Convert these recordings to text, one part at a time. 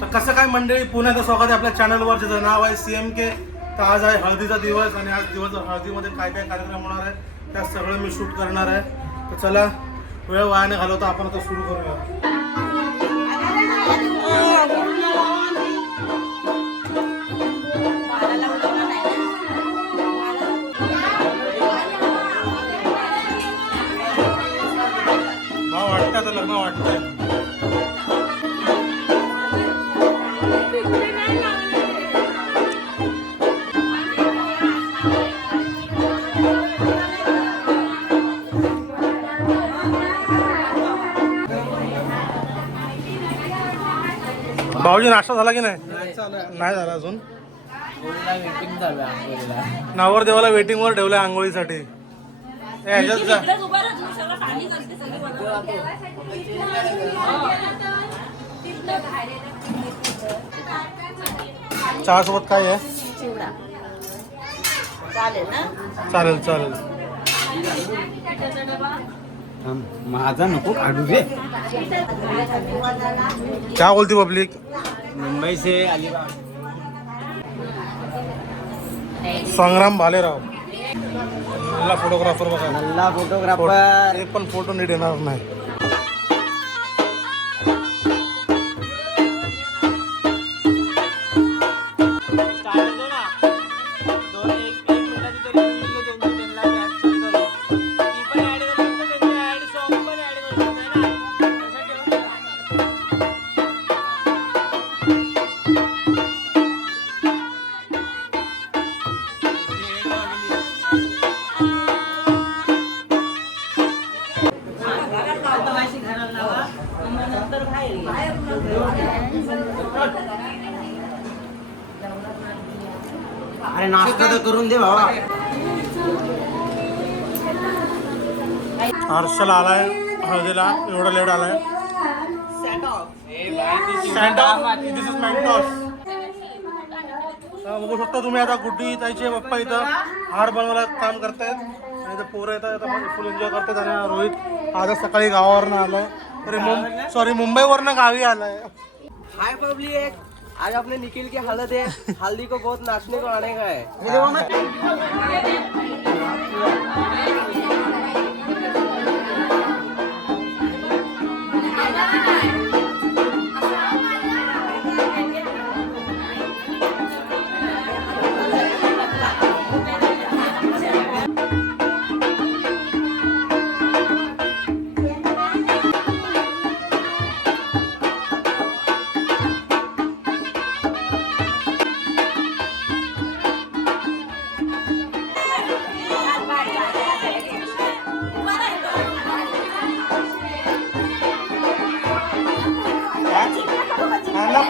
तर कसं काय मंडळी, पुण्याचं स्वागत आहे आपल्या चॅनलवर, ज्याचं नाव आहे CMK. तर आज आहे हळदीचा दिवस आणि आज दिवस हळदीमध्ये काय काय कार्यक्रम होणार आहे त्या सगळं मी शूट करणार आहे. तर चला वेळ वायाने घालवता आपण आता सुरू करूया. वाटतं आता लग्न वाटतंय. भाऊजी नाश्ता झाला की नाही? नाही झाला अजून. नवरदेवाला वेटिंग वर ठेवलंय आंघोळीसाठी. चहा सोबत काय आहे? चालेल चालेल. माझा नको काढू दे. क्या बोलती पब्लिक? मुंबई से अलिबाग. संग्राम भालेराव फोटोग्राफर बघा. नल्ला फोटोग्राफर. एक पण फोटो नीट येणार नाही. अरे नाश्ता तर करून दे भावा. हर्षल आलाय हळदीला, एवढा लेट आलाय. दिस इज मॅन्टॉस. बघू शकता तुम्ही आता गुड्डी ताईचे पप्पा इथं हार बनवायला काम करतायत आणि इथं पोरं येतात, फुल एन्जॉय करतात. आणि रोहित आज सकाळी गावावरनं आलाय. अरे मुंबईवरनं गावी आलाय. हाय पब्लिक, आज अपने निखिल की हालत है. हल्दी को बहुत नाचने को आने का है.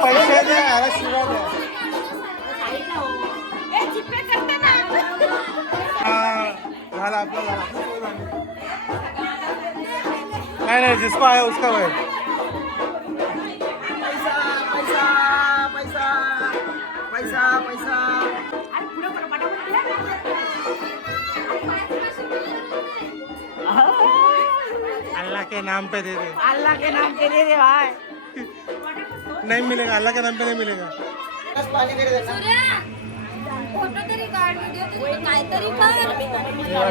पैसे दे, अरे शिवाय द्या. झाला आपला झाला. नहीं जिसको आया उसका भाई. पैसा पैसा पैसा पैसा. अल्लाह के नाम पे दे दे. अल्लाह के नाम पे दे दे भाई. नहीं मिलेगा, अल्लाह के नाम पे नहीं मिलेगा.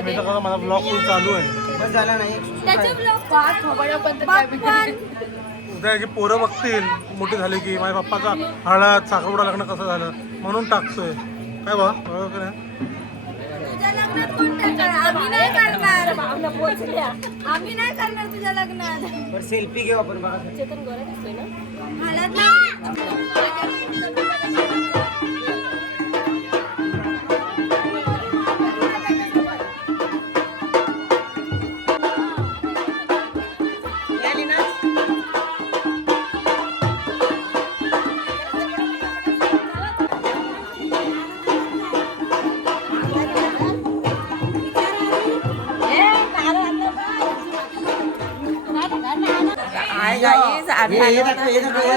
मी तर माझा ब्लॉग फुल चालू आहे. बस झाला नाही. उद्या पोरं बघतील मोठी झाली की माझ्या पप्पाचा हळद साखरपुडा लग्न कसं झालं म्हणून टाकतोय. काय बा बरोबर नाही. आम्ही नाही करणार तुझ्या लग्नात. सेल्फी घेऊ आपण बघा. चेतन गोरा दिसतोय ना.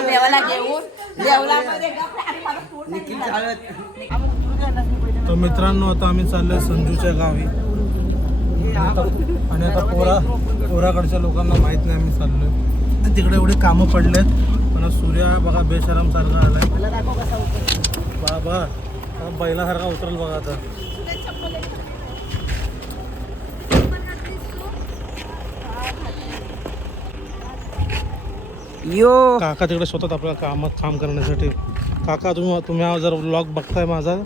देवाला घेऊन तर मित्रांनो आता आम्ही चाललोय संजूच्या गावी आणि आता पोराकडच्या लोकांना माहित नाही आम्ही चाललोय. तिकडे एवढे कामं पडलेत पण आणि सूर्या बघा बेशरम सारखा आलाय मला दाखव कसा उतरतो. बाबा बैलासारखा उतरल बघा आता. यो काका तिकडे स्वतः आपल्याला काम करण्यासाठी. काका तुम्ही हा जर व्लॉग बघताय माझा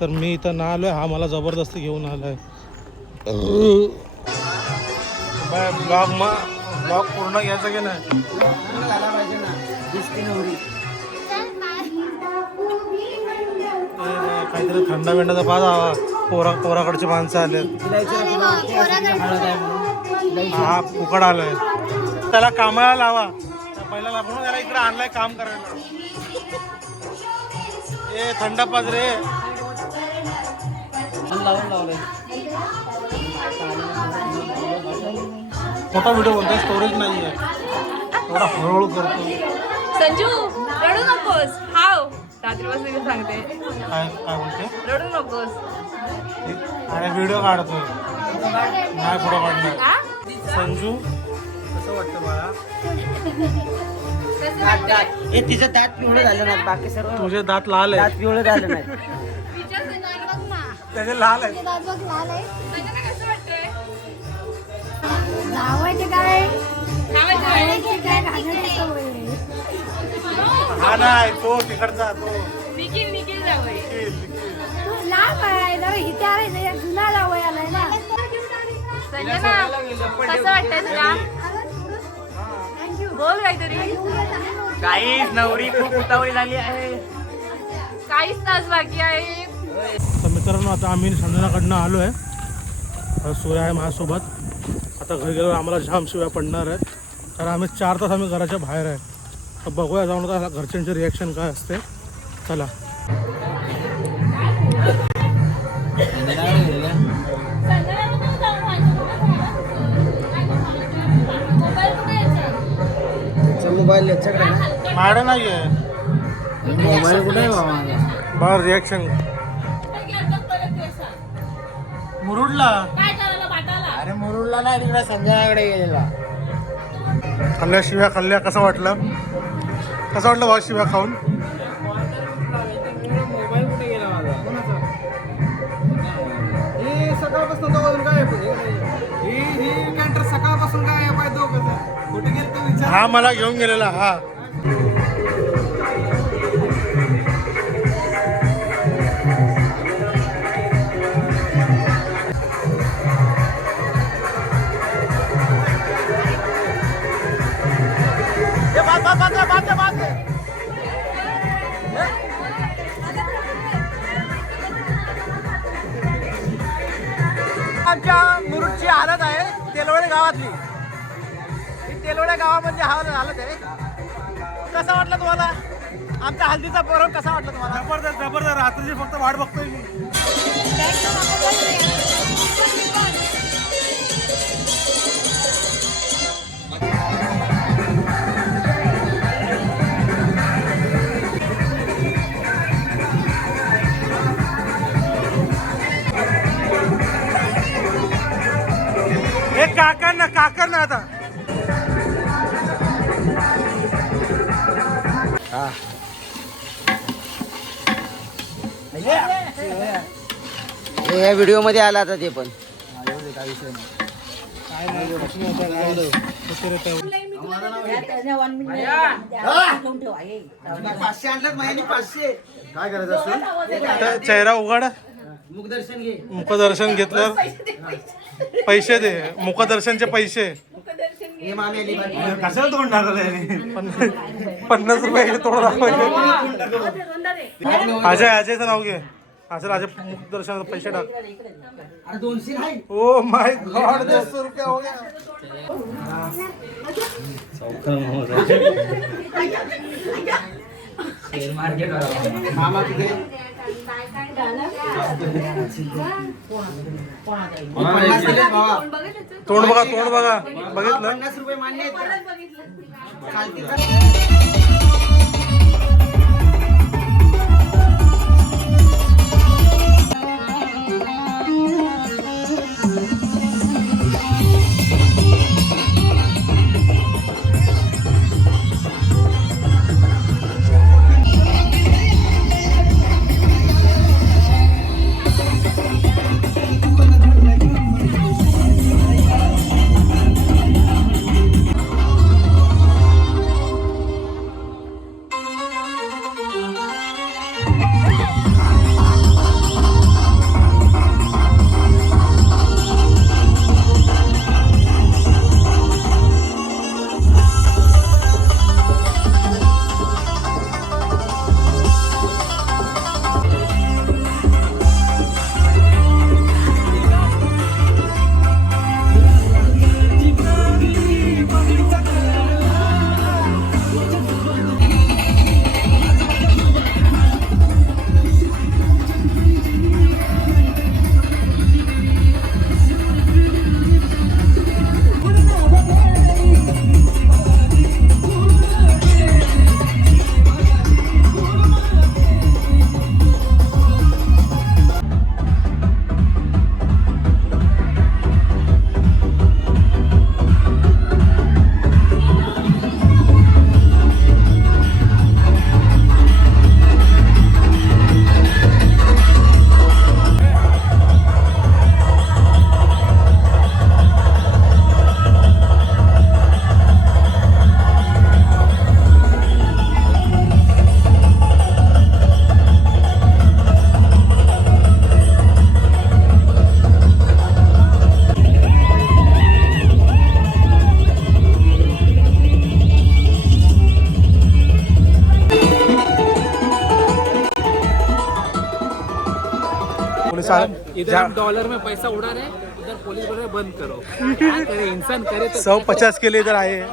तर मी इथं ना आलोय, हा मला जबरदस्ती घेऊन आलाय. ब्लॉग पूर्ण घ्यायचं की नाही. झाला पाहिजे ना. दिसते नवरी. काहीतरी थंडा बिंडाचा पाच हवा. पोराकडची माणसं आले. तिला विचारा तुला वाटते का तिची हळद आहे म्हणून? तिला हा फुकट आलाय. त्याला कामाला लावा. पहिला म्हणून त्याला इकडे आणलाय काम करायला. ए थंड पाच रे. मोठा व्हिडिओ बोलतोय, स्टोरेज नाही आहे. थोडा हळूहळू करतो. संजू रडू नकोस. हाव रात्रीपासून सांगते काय काय बोलते. रडू नकोस. अरे व्हिडिओ काढतोय, नाही पुढं काढणार. संजू कसं वाटतं मला. कसं वाटतंय? हे तिचं दात पिवळं झालं नाही, बाकी सर्व तुझे दात लाल दात आहे. पिवळं झालं नाही. विचार संजू बघ ना. त्याचे लाल आहे. संजूला कसं वाटतंय? लावायचे काय लावायचं आहे? लावायचे काय घालायचे सवय. हा नाही तो तिकडचा तो. निखिल जावई. तू लाव काय जरा इथे आलाय जुना लावाय आलाय ना. संजना कसं वाटतंय तुला? बोल काहीतरी. काहीच नवरी खूप उतावळी झाली आहे. काहीच तास बाकी आहे. तर मित्रांनो आता आम्ही संजनाकडनं आलो आहे. सूर्य आहे माझ्यासोबत. आता घरी गेल्यावर आम्हाला जाम शिव्या पडणार आहेत, कारण आम्ही 4 तास आम्ही घराच्या बाहेर आहे. तर बघूया जाऊन आता घरच्यांचे रिॲक्शन काय असते. चला. मोबाईल याच्याकडे ना. माडे नाही आहे मोबाईल कुठे आहे बाबा? बरं रिॲक्शन मुरुडला. अरे मुरुडला नाही, तिकडे संजयाकडे गेलेला. खाल्ल्या शिव्या खाल्ल्या. कसं वाटलं भाऊ शिव्या खाऊन. मोबाईल कुठे गेला माझा? कोणाचा? हे सकाळपासून दोघं काय ही कॅन्टर सकाळपासून काय आहे पाहिजे दोघं कुठे गेलं तो विचार. हा मला घेऊन गेलेला. हा आमच्या मुरुडची हालत आहे तेलवडे गावातली. ही तेलवडे गावामध्ये हालत आहे. कसं वाटलं तुम्हाला आमच्या हल्दीचा प्रोग्राम? कसा वाटला तुम्हाला? जबरदस्त जबरदस्त. रात्रीची फक्त वाट बघतोय मी. एक काकांना आता. या व्हिडिओ मध्ये आला आता ते पण. काय करायचं असं? चेहरा उघड. मुखदर्शन घे. मुखदर्शन घेतलं. पैसे दे. मुखदर्शनचे पैसे. हे मामी आली बाई. कशाला तोंड टाकलंय? 50 रुपये तोंड अजयचं नाव घे. असं अजय मुखदर्शनाचे पैसे टाक. अरे 200 नाही. ओ माय गॉड 200 रुपये हो गया. मामा तिथे तोंड बघा बघितलं. 50 रुपये मान्य आहेत का? चालतील. इधर हम डॉलर में पैसा उड़ा रहे हैं, उधर पुलिस बोल रहे बंद करो। क्या करे इंसान करे तो 150 के लिए इधर आए हैं.